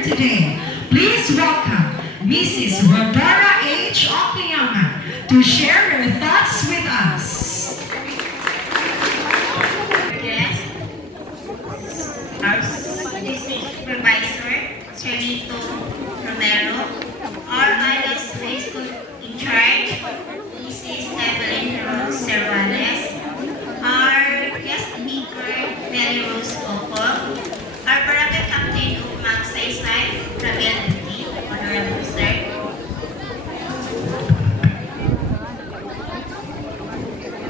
here today. Please welcome Mrs. Rodora H. Opiama to share her thoughts with us. Yes, our supervisor, Sir Lito Romero, our IELTS High School in charge, Mrs. Evelyn Rose Cervantes, our guest speaker, Nelly Rose Coco, our barangay captain of Magsaysay, Rabiel Duty, Honorable Sir,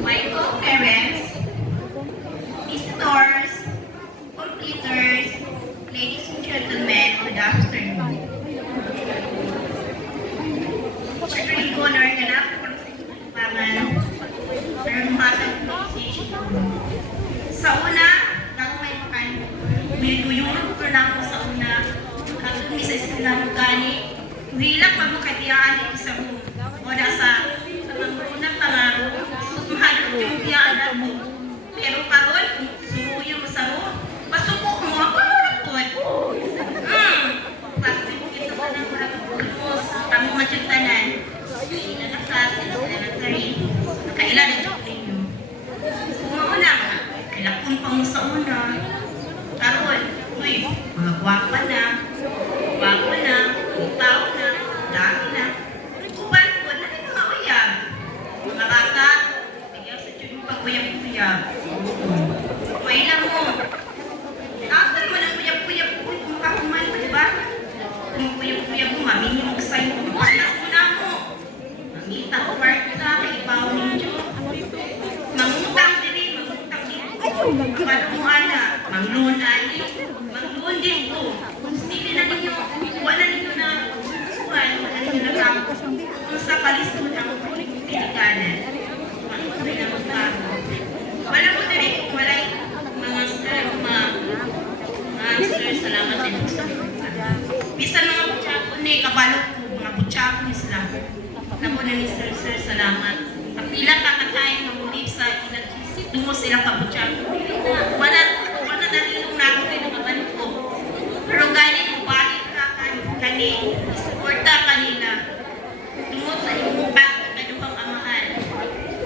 my co-parents, visitors, completers, ladies and gentlemen, good afternoon. Siyempre, honor ka na ako pero matang conversation. Sa una, bago may makan, may duyurog ko na ako sa una. Ako isa sila magkani. Hilak pa mo katiyaan sa mo. O nasa mga unang pangaro, sumahalot yung tiyaan na mo. Pero karon, suruyo mo sa mo. Pasuko mo, ako mo rapod. Plastic ito ka ng rapod mo. Tamo matyagtanan. Kaila na klase, sila na tarin. Kaila na joke ninyo. So, una ka, kailakon pa mo sa una. Karon, uy, mga gwapa na, tao na, dami na. Uban ko, na rin mga uyab. Mga bata, bigyan sa tiyo yung pag-uyab-uyab. Kaila mo. Asan mo ng uyab-uyab ko, makakuman mo, diba? Kung uyab-uyab mo, mamimimog sa'yo. Panas mo na mo. Mamita ko, kwarta, kaipaw ninyo. Mangutang diri. Paano mo, ana? Manglunan din ko. Hindi na ninyo, wala ninyo na kuhan, wala ninyo na kampo. Kung sa palisto na ako, pinikanan. Wala mo diri kung wala mga sir, salamat din sa bisan mga butsako ni, kabalok ko, mga butsako ni sila. Nako na ni sir, salamat. Pagpila ka katayin ng ulip sa dungo sila ka butsako. Wala nalilong na ako kayo ng ko. Pero gani, balik ka kani, suporta kanila. Tungod sa iyong bakit na duhang amahan.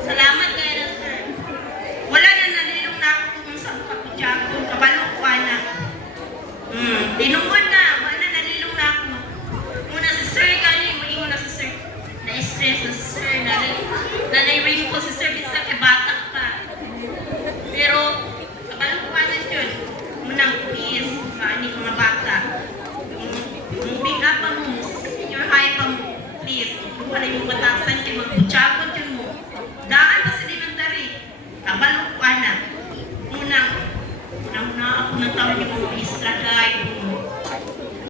Salamat kayo na, sir. Wala na nalilong na ako kung sa kaputsako, kabalok ko na. Tinungod na, wala nalilong na ako. Muna si sir gani, mo na si sir. Na-stress na si sir, na-ring ko si sir, bisa kay bata pa. Pero, kabalok ko na yun. Munang please, maani ko mga bata. Moving up pa mo, senior high pa mo, please. Wala yung batasan kayo, magbutsakot yun mo. Daan pa sa elementary. Kabalok ko na. Unang ako ng tawag yung mga extra guide,